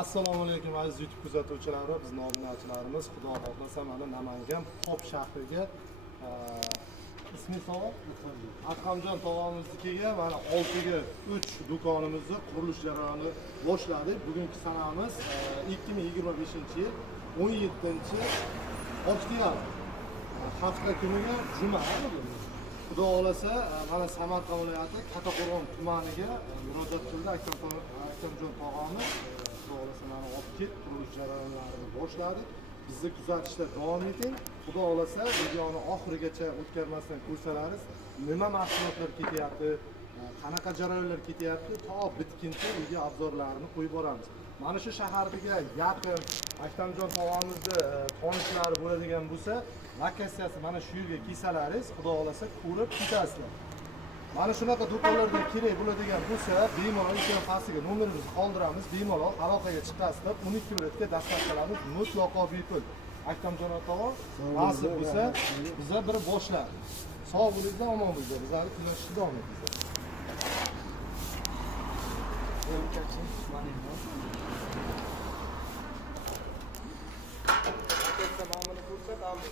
Assalomu alaykum aziz YouTube kuzatuvchilari, bizning obunachilarimiz. Xudo xohlasa mana Namangan Pop shahriga ismi so'rab Adhamjon tog'amiznikiga mana 6/3 do'konimizni qurilish jarayoni boshladik. Bugungi sanamiz 2025-yil 17-oktyabr. Hafta kuniga juma. Xudo xohlasa mana Samarqand viloyati Kattaqo'rg'on tumaniga murojaat qildi Aktamjon tog'amiz. Xudo xohlasa mana olib ket qurilish jarayonlarini boshladi. Bizni kuzatishda davom eting. Xudo xohlasa videoni oxirigacha o'tkazmasdan ko'rsalaringiz, nima mahsulotlar ketyapti, qanaqa jarayonlar ketyapti, to bitguncha video obzorlarini qo'yib boramiz. Mana shu shahardagi yaqin Aktamjon tog'amizni tanishlari bo'ladigan bo'lsa, lokatsiyasi mana shu yerga kelsalaringiz, Xudo xohlasa ko'rib ketasizlar. Mana shunaqa do'konlardan kerak bo'ladigan bo'lsa, bemalol ekrан pastiga nomerimizni qoldiramiz, bemalol aloqaga chiqasizlar. 12 minutga dastlab qilamiz, mutlaqo bepul. Aktamjon tog'a, nasib bo'lsa, biza bir boshlaymiz. Sog' bo'linglar, omon bo'linglar. Bizlarni kuzatishda davom etinglar. Nomini ko'rsat, ammo